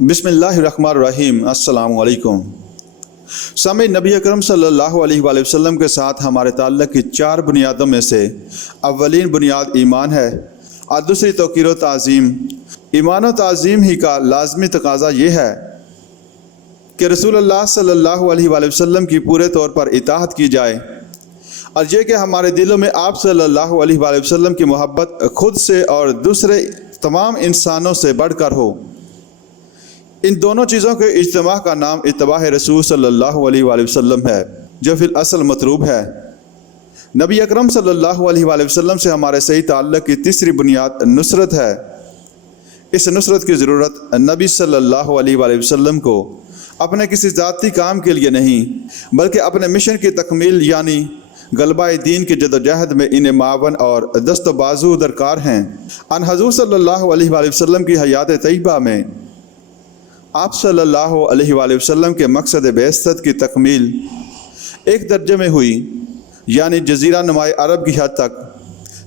بسم اللہ الرحمن الرحیم۔ السلام علیکم۔ سامع، نبی اکرم صلی اللہ علیہ وآلہ وسلم کے ساتھ ہمارے تعلق کی 4 بنیادوں میں سے اولین بنیاد ایمان ہے اور دوسری توقیر و تعظیم۔ ایمان و تعظیم ہی کا لازمی تقاضا یہ ہے کہ رسول اللہ صلی اللہ علیہ وآلہ وسلم کی پورے طور پر اطاعت کی جائے، اور یہ کہ ہمارے دلوں میں آپ صلی اللہ علیہ وآلہ وسلم کی محبت خود سے اور دوسرے تمام انسانوں سے بڑھ کر ہو۔ ان دونوں چیزوں کے اجتماع کا نام اتباع رسول صلی اللہ علیہ وآلہ وسلم ہے، جو فی الاصل مطلوب ہے۔ نبی اکرم صلی اللہ علیہ وآلہ وسلم سے ہمارے صحیح تعلق کی تیسری بنیاد نصرت ہے۔ اس نصرت کی ضرورت نبی صلی اللہ علیہ وآلہ وسلم کو اپنے کسی ذاتی کام کے لیے نہیں، بلکہ اپنے مشن کی تکمیل یعنی غلبہ دین کی جدوجہد میں انہیں معاون اور دست و بازو درکار ہیں۔ ان حضور صلی اللہ علیہ وآلہ وسلم کی حیات طیبہ میں آپ صلی اللہ علیہ وآلہ وسلم کے مقصد بعثت کی تکمیل ایک درجے میں ہوئی، یعنی جزیرہ نمائے عرب کی حد تک،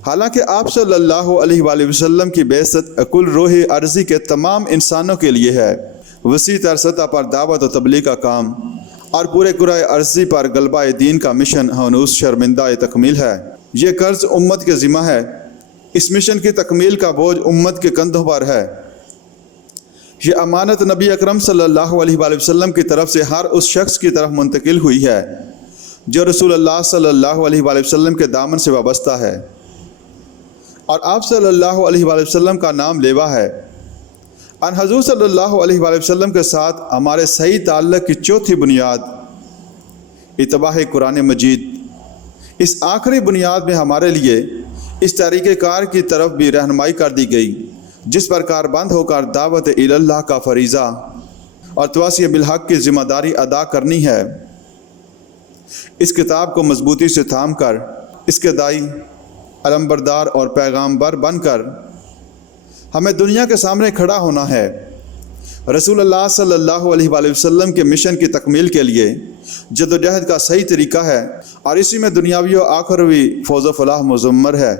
حالانکہ آپ صلی اللہ علیہ وآلہ وسلم کی بعثت کل روح ارضی کے تمام انسانوں کے لیے ہے۔ وسیع تر سطح پر دعوت و تبلیغ کا کام اور پورے کرۂ ارضی پر غلبہ دین کا مشن ہنوز شرمندہ تکمیل ہے۔ یہ قرض امت کے ذمہ ہے۔ اس مشن کی تکمیل کا بوجھ امت کے کندھوں پر ہے۔ یہ امانت نبی اکرم صلی اللہ علیہ وآلہ وسلم کی طرف سے ہر اس شخص کی طرف منتقل ہوئی ہے جو رسول اللہ صلی اللہ علیہ وآلہ وسلم کے دامن سے وابستہ ہے، اور آپ صلی اللہ علیہ وآلہ وسلم کا نام لیوا ہے۔ ان حضور صلی اللہ علیہ وآلہ وسلم کے ساتھ ہمارے صحیح تعلق کی چوتھی بنیاد اتباع قرآن مجید۔ اس آخری بنیاد میں ہمارے لیے اس طریقہ کار کی طرف بھی رہنمائی کر دی گئی جس پر کاربند ہو کر دعوت اللہ کا فریضہ اور تواصی بالحق کی ذمہ داری ادا کرنی ہے۔ اس کتاب کو مضبوطی سے تھام کر اس کے دائی، علمبردار اور پیغامبر بن کر ہمیں دنیا کے سامنے کھڑا ہونا ہے۔ رسول اللہ صلی اللہ علیہ وآلہ وسلم کے مشن کی تکمیل کے لیے جدوجہد کا صحیح طریقہ ہے، اور اسی میں دنیاوی و آخروی فوز و فلاح مضمر ہے۔